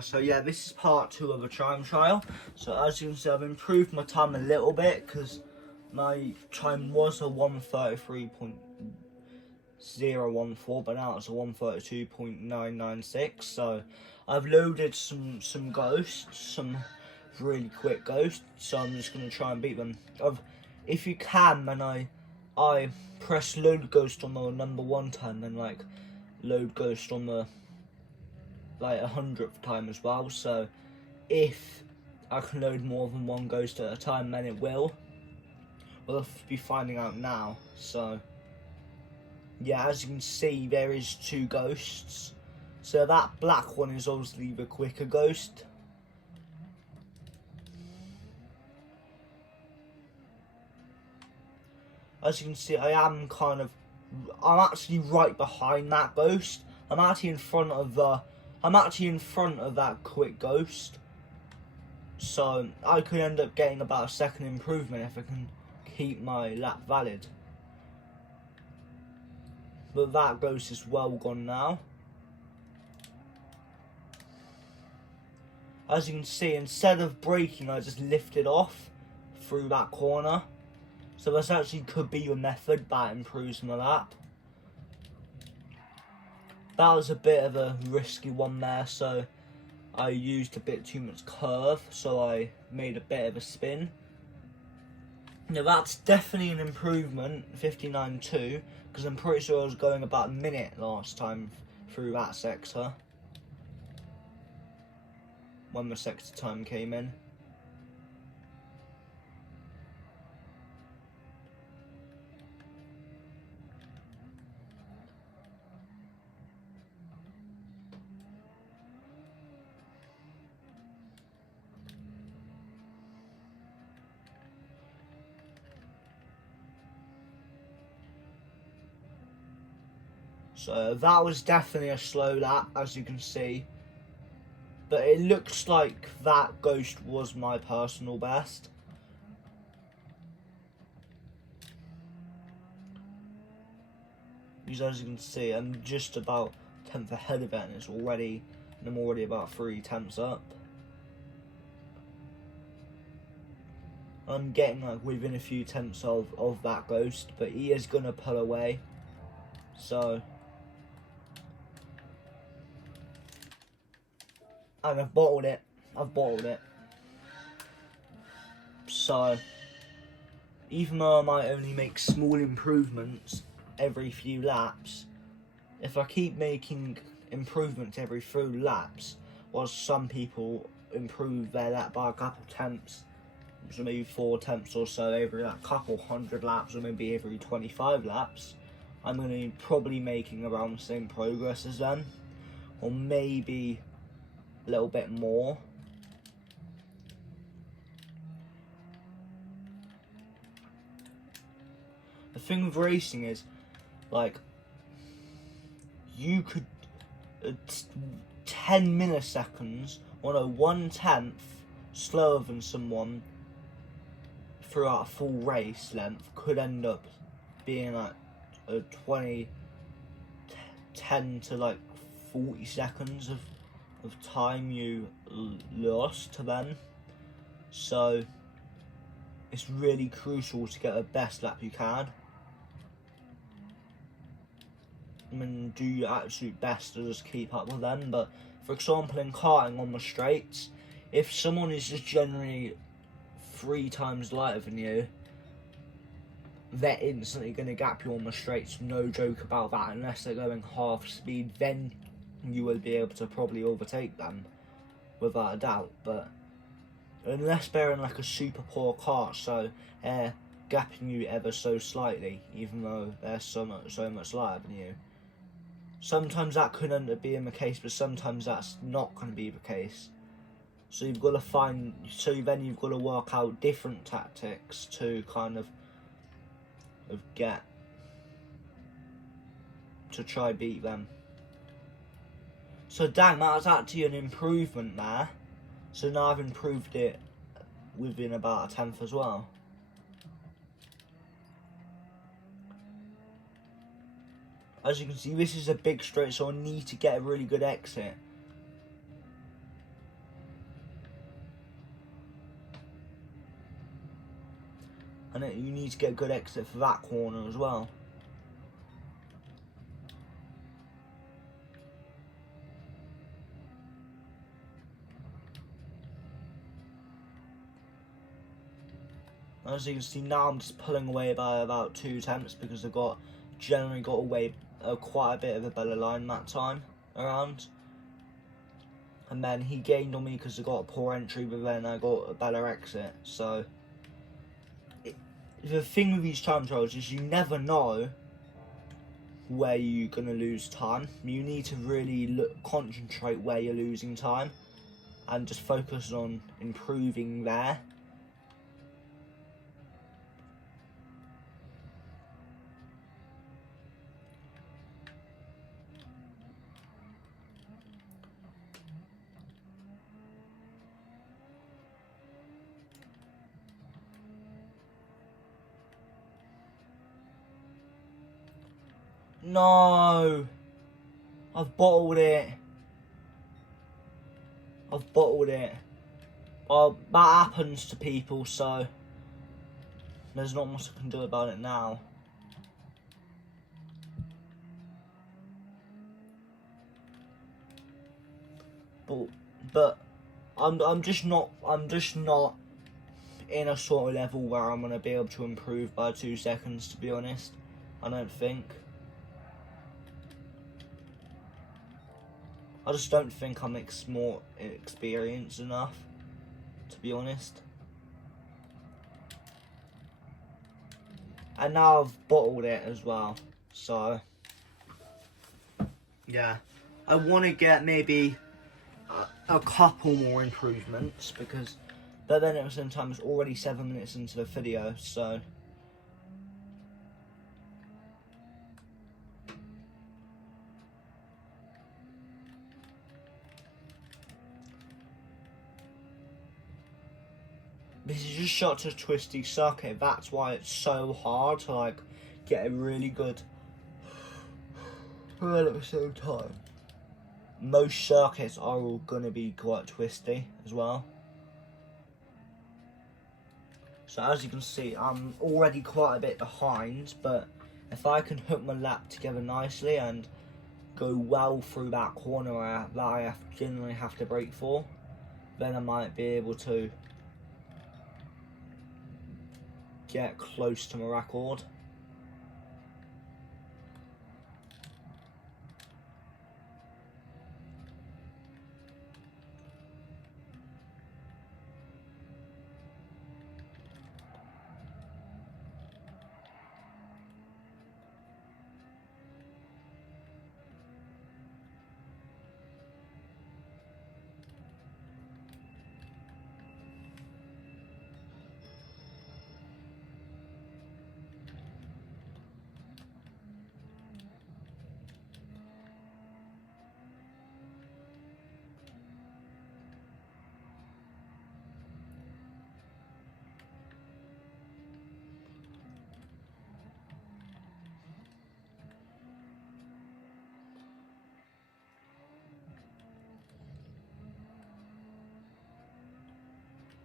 So yeah, this is part 2 of a time trial. So as you can see, I've improved my time a little bit because my time was a 1:33.014, but now it's a 1:32.996. So I've loaded some ghosts, some really quick ghosts. So I'm just gonna try and beat them. If you can, then I press load ghost on the number 1 time, then like load ghost on the like 100th time as well. So if I can load more than one ghost at a time, then it will. We'll be finding out now. So yeah, as you can see, there is 2 ghosts. So that black one is obviously the quicker ghost. As you can see, I'm actually right behind that ghost. I'm actually in front of that quick ghost. So I could end up getting about a second improvement if I can keep my lap valid. But that ghost is well gone now. As you can see, instead of braking, I just lifted off through that corner. So this actually could be your method that improves my lap. That was a bit of a risky one there, so I used a bit too much curve, so I made a bit of a spin. Now that's definitely an improvement, 59.2, because I'm pretty sure I was going about a minute last time through that sector, when the sector time came in. So that was definitely a slow lap, as you can see. But it looks like that ghost was my personal best. Because as you can see, I'm just about 10th ahead of it, and I'm already about 3 tenths up. I'm getting like within a few tenths of that ghost, but he is gonna pull away. So, and I've bottled it. So, even though I might only make small improvements every few laps, if I keep making improvements every few laps, whilst some people improve their lap by a couple tenths, so maybe 4 tenths or so every like, couple 100 laps, or maybe every 25 laps, I'm going to be probably making around the same progress as them, or maybe a little bit more. The thing with racing is, like, you could 10 milliseconds on a 1/10 slower than someone throughout a full race length could end up being like a 10 to like 40 seconds of time you lost to them. So it's really crucial to get the best lap you can. I mean, do your absolute best to just keep up with them. But for example, in karting on the straights, if someone is just generally 3 times lighter than you, they're instantly going to gap you on the straights, no joke about that. Unless they're going half speed, then you will be able to probably overtake them, without a doubt. But unless they're in like a super poor car, so they're gapping you ever so slightly, even though they're so much lighter than you, sometimes that could end up being the case, but sometimes that's not going to be the case. So you've got to work out different tactics to kind of get to try beat them. So dang, that was actually an improvement there. So now I've improved it within about a 10th as well. As you can see, this is a big straight, so I need to get a really good exit. and you need to get a good exit for that corner as well. As you can see now, I'm just pulling away by about 2 tenths because I generally got away quite a bit of a better line that time around. And then he gained on me because I got a poor entry, but then I got a better exit. So the thing with these time trials is you never know where you're going to lose time. You need to really concentrate where you're losing time and just focus on improving there. No! I've bottled it. Well, that happens to people, so there's not much I can do about it now. But I'm just not in a sort of level where I'm gonna be able to improve by 2 seconds, to be honest. I don't think. I just don't think I'm more experienced enough, to be honest. And now I've bottled it as well, so yeah. I want to get maybe a couple more improvements, but then at the same time it's already 7 minutes into the video, so this is just such a twisty circuit. That's why it's so hard to like get a really good at the same time. Most circuits are all gonna be quite twisty as well. So as you can see, I'm already quite a bit behind, but if I can hook my lap together nicely and go well through that corner that I generally have to brake for, then I might be able to get close to my record.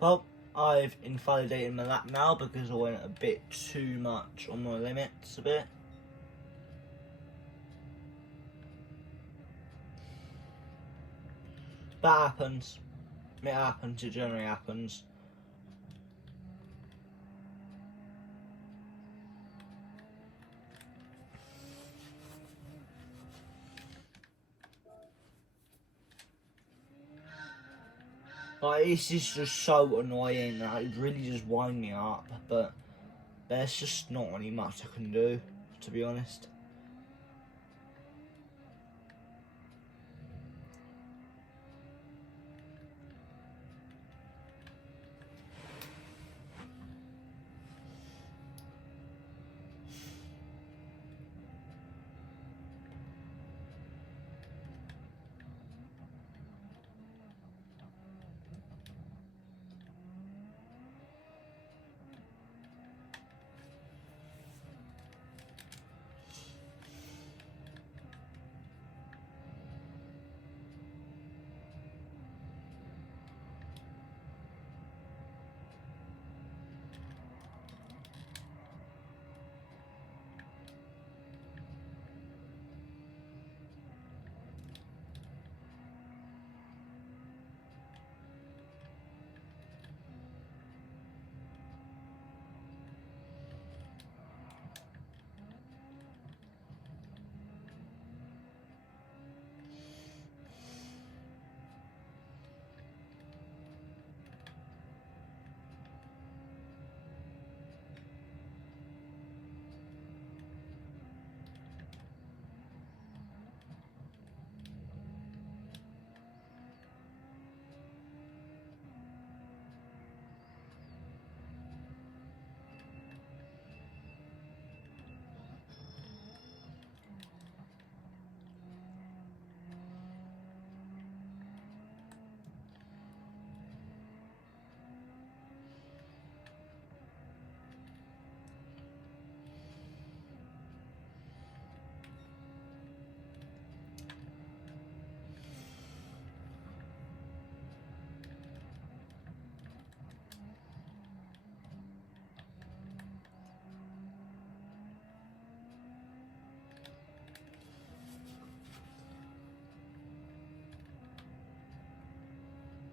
Well, I've invalidated my lap now because I went a bit too much on my limits a bit. That happens. It happens, it generally happens. Like, this is just so annoying, that it really just wind me up, but there's just not really much I can do, to be honest.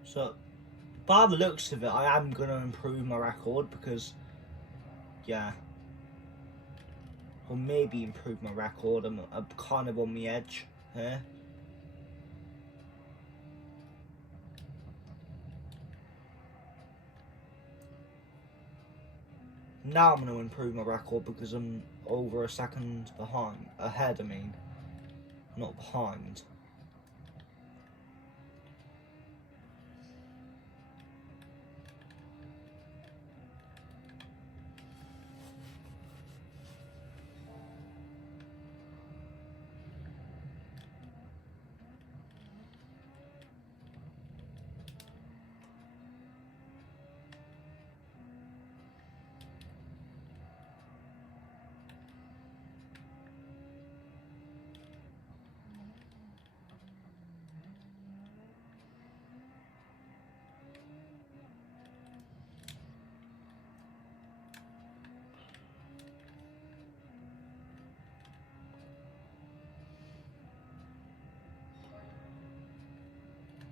So, by the looks of it, I am going to improve my record because, yeah, or maybe improve my record. I'm kind of on the edge here. Now I'm going to improve my record because I'm over a second ahead, not behind.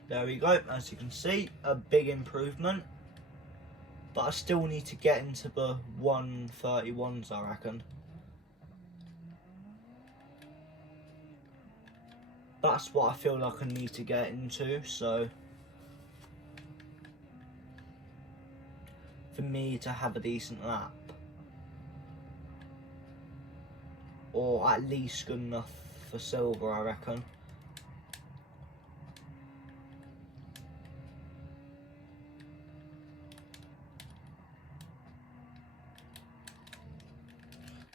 There we go, as you can see, a big improvement. But I still need to get into the 131s, I reckon. That's what I feel like I need to get into, so for me to have a decent lap. Or at least good enough for silver, I reckon.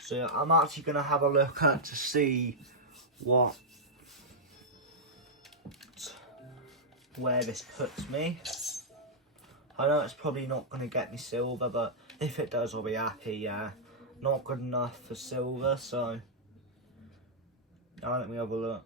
So I'm actually going to have a look at to see where this puts me. I know it's probably not going to get me silver, but if it does, I'll be happy. Yeah, not good enough for silver, so now let me have a look.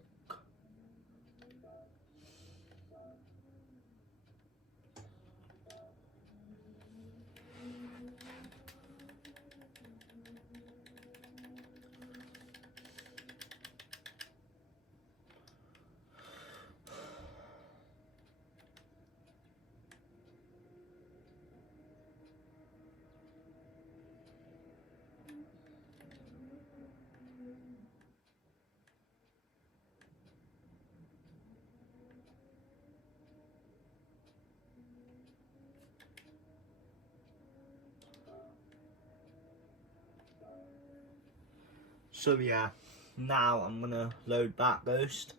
So yeah, now I'm gonna load back Ghost.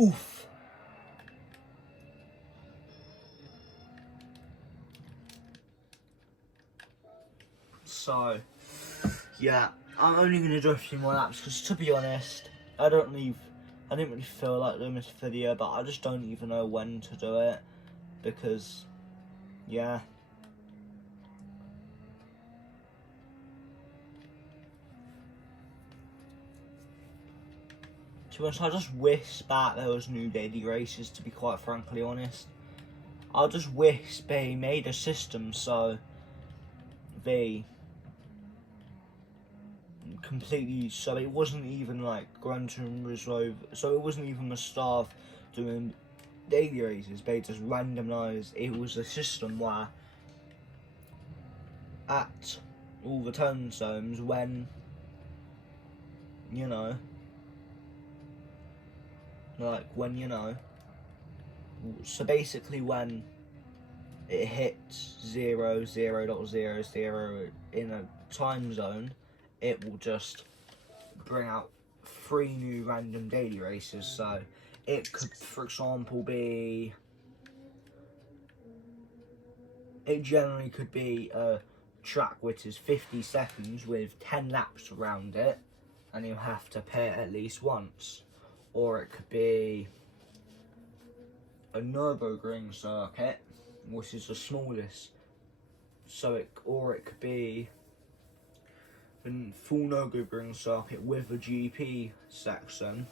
Oof. So, yeah, I'm only going to do a few more laps because, to be honest, I didn't really feel like doing this video, but I just don't even know when to do it because, yeah. To be honest, I just wish that there was new daily races, to be quite frankly honest. I just wish they made a system so they completely, so it wasn't even like Gran Turismo, so it wasn't even the staff doing daily races, they just randomised. It was a system where at all the turn zones, when, you know, like when, you know, so basically when it hits 0, 0.00 in a time zone, it will just bring out 3 new random daily races. So it could, for example, be, it generally could be a track which is 50 seconds with 10 laps around it, and you have to pay it at least once. Or it could be a Nürburgring circuit, which is the smallest. So or it could be a full Nürburgring circuit with a GP section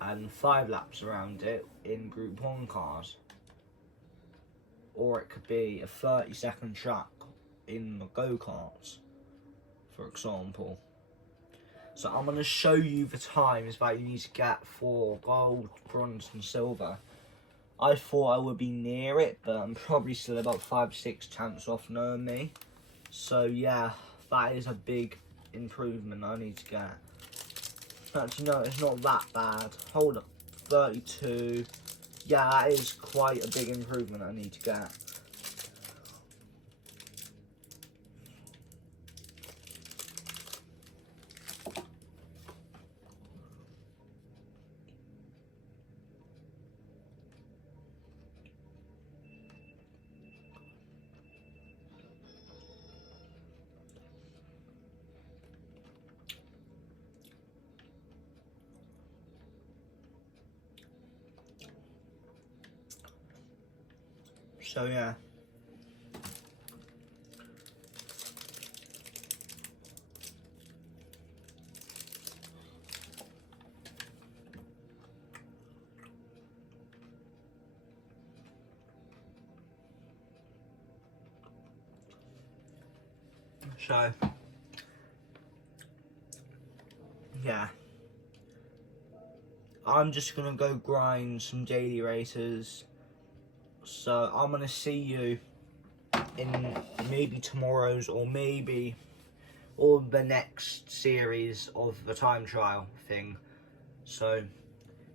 and 5 laps around it in Group 1 cars. Or it could be a 30-second track in the go-karts, for example. So I'm going to show you the times that you need to get for gold, bronze and silver. I thought I would be near it, but I'm probably still about 5-6 chance off knowing me. So yeah, that is a big improvement I need to get. Actually no, it's not that bad. Hold up, 32. Yeah, that is quite a big improvement I need to get. So yeah. So yeah, I'm just gonna go grind some daily races. So I'm gonna see you in maybe tomorrow's or the next series of the time trial thing. So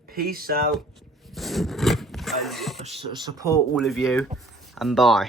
peace out. I support all of you, and bye.